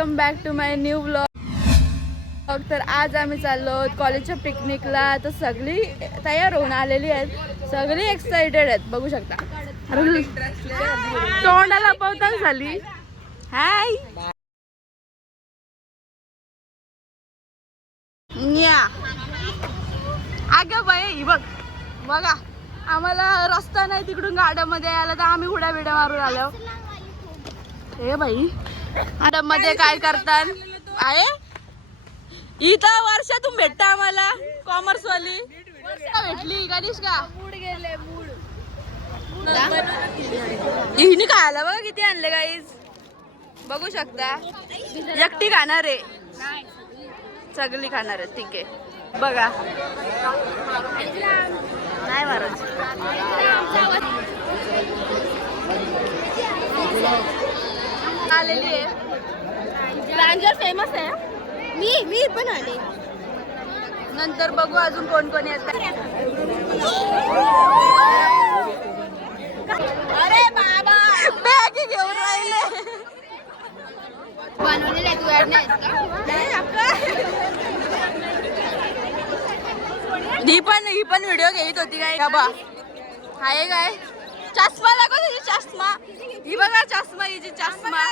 Welcome back to my new vlog. तर आज आम्ही चाललो कॉलेजच्या पिकनिकला. तर सगळी तयार होऊन आलेली आहेत, सगळी एक्साइटेड आहेत. बघू शकता तोंडाला पावतान झाली. हाय अगं बाई बघ बघा, आम्हाला रस्ता नाही तिकडून गाड्यामध्ये यायला, तर आम्ही हुड्या बिड्या मारून आलो. हे बाई मध्ये काय करतात आहे इथं. वर्षातून भेटता आम्हाला कॉमर्स वाली भेटली गणेश का मूड गेले मूड. हिने काय आला बघा, किती आणले गाईज बघू शकता. एकटी खाणार आहे, सगळी खाणार आहे. ठीक आहे बघा, नाही महाराज आलेली आहे. फेमस आहे. मी पण आले. नंतर बघू अजून कोण कोण येतात. अरे बाबा बॅग घेऊन राहिले. बनवलेले तू ही पण व्हिडिओ घेत होती काय बाबा. आहे काय चष्मा लागो तुझी चष्मा. ही बघा चष्मा, हिची चष्मा.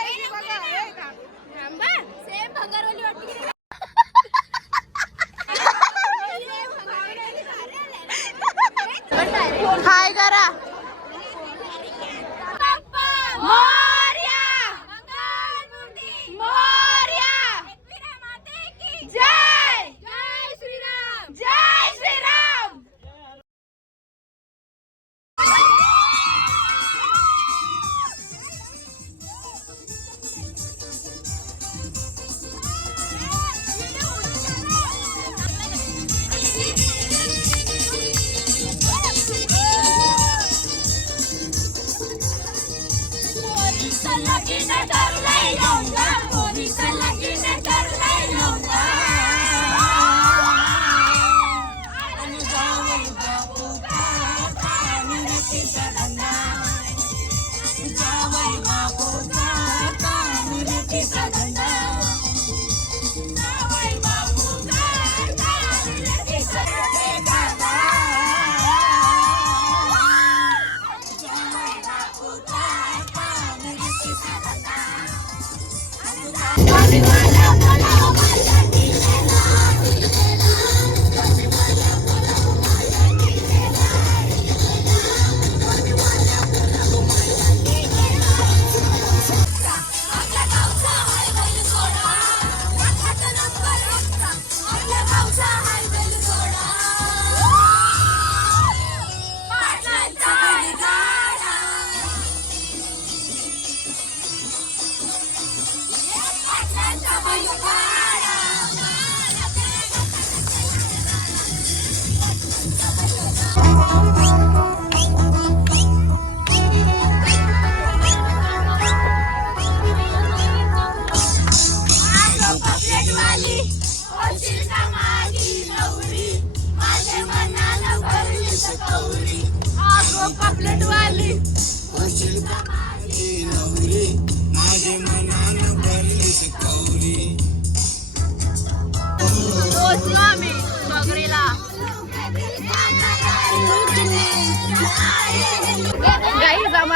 हाय करा.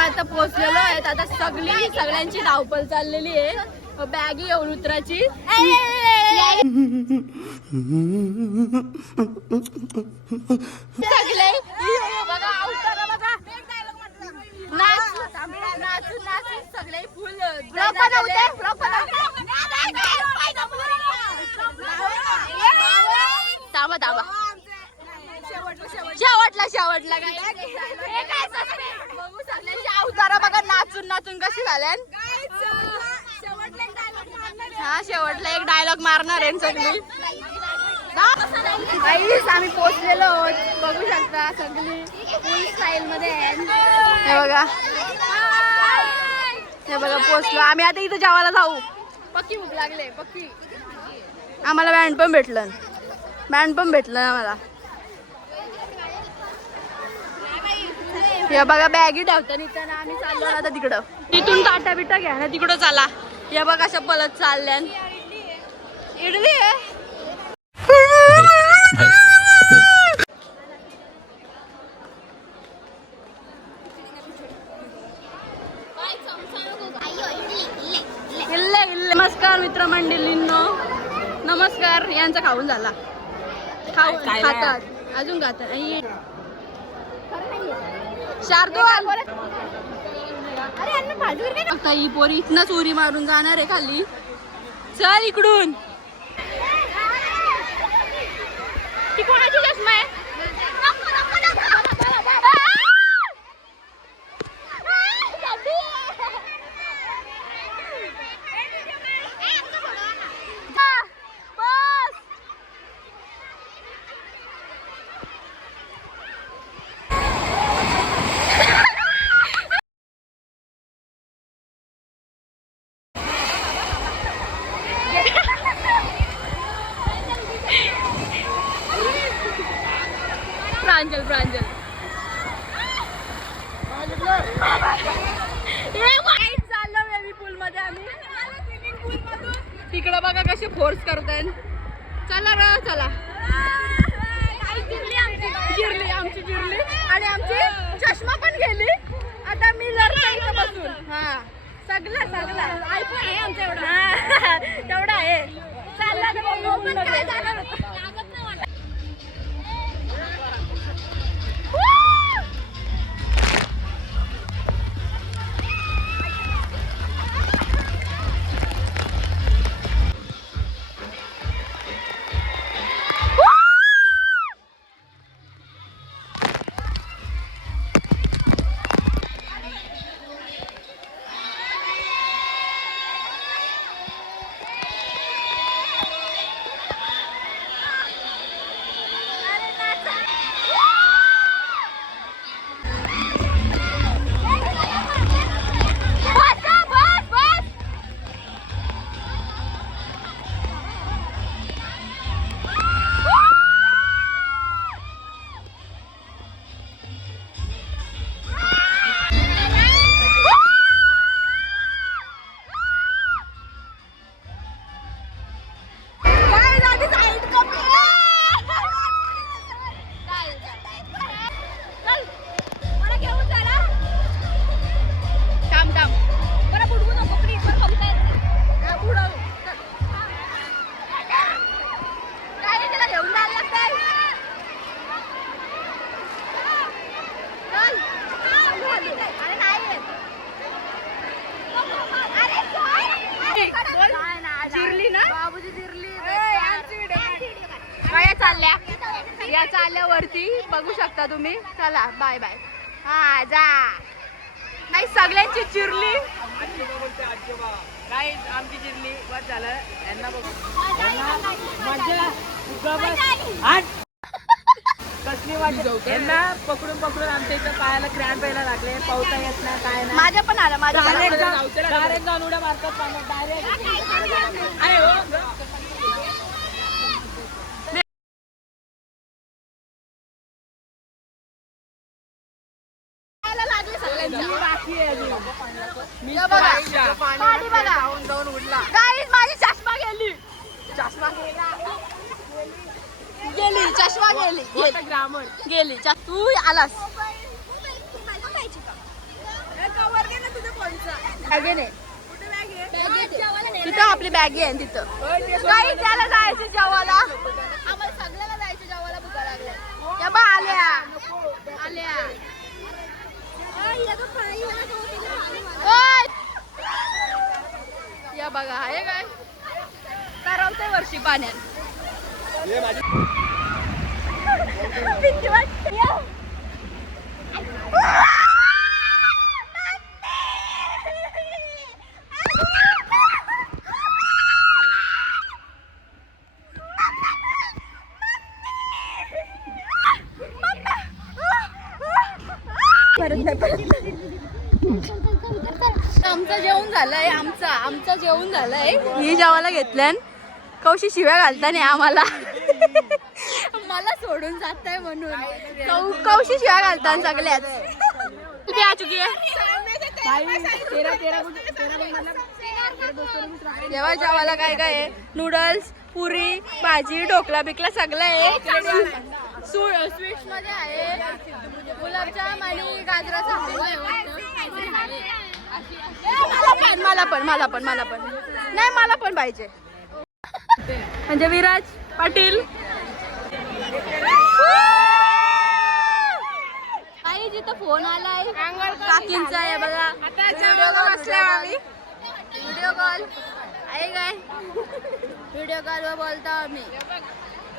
आता पोहोचलेलो आहेत. आता सगळ्यांची धावपळ चाललेली आहे. बॅगी येऊन उतराची. सगळे बघा अवतारा बघा, नाचून सगळे फुल. थांबा शेवटला काय बघू. सगळ्यांची अवतारा बघा, नाचून कशी झाल्या. हा शेवटला एक डायलॉग मारणार आहे सगळी. आम्ही पोचलेलो आहोत, बघू शकता सगळी फुल स्टाईल मध्ये. हे बघा पोचलो आम्ही. आता इथं जेवायला जाऊ. पक्की भूक लागले. पक्की आम्हाला बँड पण भेटलं आम्हाला. हे बघा बॅगी ठेवता. आम्ही चाललो आता तिकडं. तिथून टाटा बिटा घ्या ना, तिकडं चाला. हे बघ अशा पलत चालल्यान. इडली आहे. नमस्कार मित्रमंडळींनो, नमस्कार. यांचा खाऊन झाला. खातात अजून खातात. शार्दूल आता ही पोरी इथनच उरी मारून जाणार आहे खाली. चल इकडून. ती कोणाची चष्मा आहे? प्रांजल प्रांजल चाललो बेबी पूल मध्ये आम्ही. तिकडं बघा कसे फोर्स करताय. चला र चला. जिरली आमची जिरली आणि आमची चष्मा पण गेली. आता मी जर बसून हा सगळं सगळं आयफोन आहे आमच्या एवढा तेवढा आहे. चालला काय जाणार होतं. या चालल्यावरती बघू शकता तुम्ही. चला बाय बाय. हा जा. नाही सगळ्यांची चिरली. काय आमची चिरली वर झालं. यांना बघू कसली वाटत. यांना पकडून पकडून आमच्या इकडे पायाला क्रॅम्प यायला लागले. पावता येत नाही काय नाही. माझ्या पण आलं. माझ्या डायरेक्ट जाऊन उड्या मारतात पाण्यात डायरेक्ट. माझी चष्मा गेली. चष्मा गेली. चष्मा गेली. ग्रामर गेली. तू आलास. तिथं आपली बॅग आहे तिथं. काही त्याला जायचं जेवायला. आम्हाला सगळ्याला जायचं जेवायला. भुका लागल्या. बा आल्या आल्या. या बघा आहे काय तरवते वर्षी पाण्यात. आमचं जेवण झालंय. आमचं जेवण झालंय. ही जेवायला घेतल्यान कौशी शिव्या घालताना आम्हाला. मला सोडून जाताय म्हणून कौशी शिव्या घालताना सगळ्याच. आ चुकी आहे. जेवायच्या आम्हाला काय काय आहे, नूडल्स, पुरी, भाजी, ढोकळा बिकला सगळं आहे. स्वीट्स मध्ये आहे गुलाबजाम आणि गाजराचा हलवा आहे वाटतं. मला पण नाही, मला पण पाहिजे. म्हणजे विराज पाटील काही जिथं फोन आलाय काकींचा आहे बघा. व्हिडिओ कॉल आहे काय, व्हिडिओ कॉल वर बोलतो आम्ही.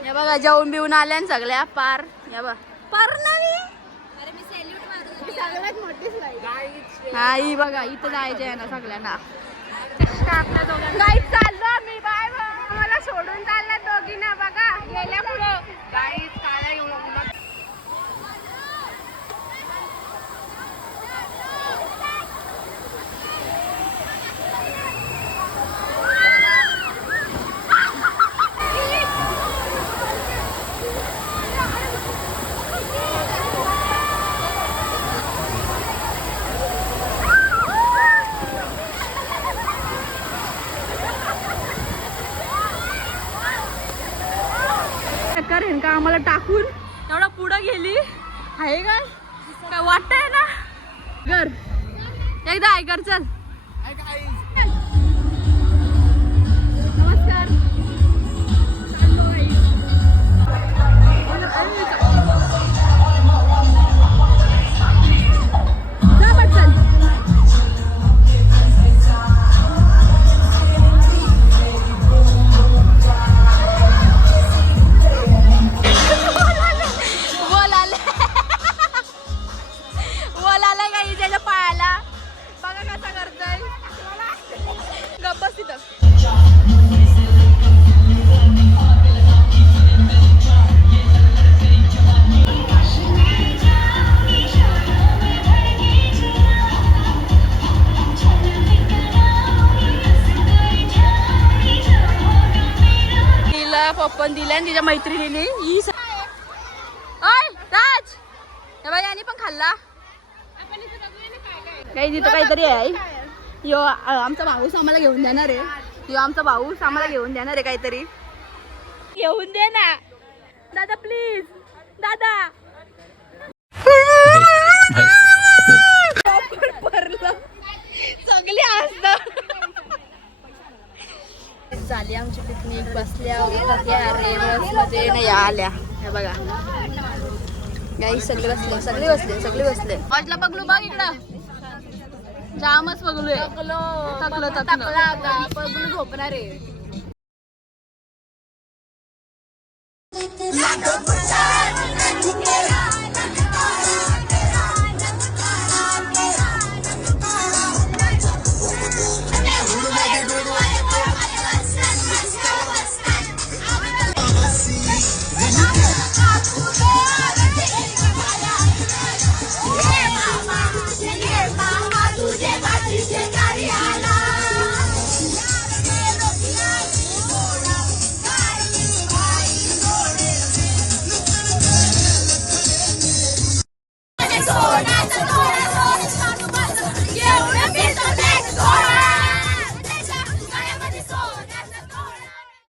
हे बघा जेवून बिवून आल्या ना सगळ्या पार. हे बघ पार नाही. हा ही बघा इथं जायचं आहे ना सगळ्यांना. गाईच चाललो मी. Bye bye. मला सोडून चालल्या दोघींना बघा गेल्या पुढं. गाईच काळ्या येऊ करेन का आम्हाला टाकून एवढा पुढं गेली आहे काय वाटतंय ना. घर एकदा आहे घर. चल नमस्कार. पप्पन दिल्या तिच्या मैत्रिणीने ही राज हे बाई यांनी पण खाल्ला काही तिथं काहीतरी आहे. यो आमचा भाऊस आम्हाला घेऊन देणार आहे. यो आमचा भाऊस आम्हाला घेऊन देणार आहे काहीतरी. घेऊन दे ना दादा प्लीज. दादा सगळे असत. झाली आमची पिकनिक. बसल्या मध्ये नाही आल्या. हे बघा गाई सगळे बसले. वाजला बघलो बघ इकडं जामच बघलोय. थकलो पगलू झोपणार आहे.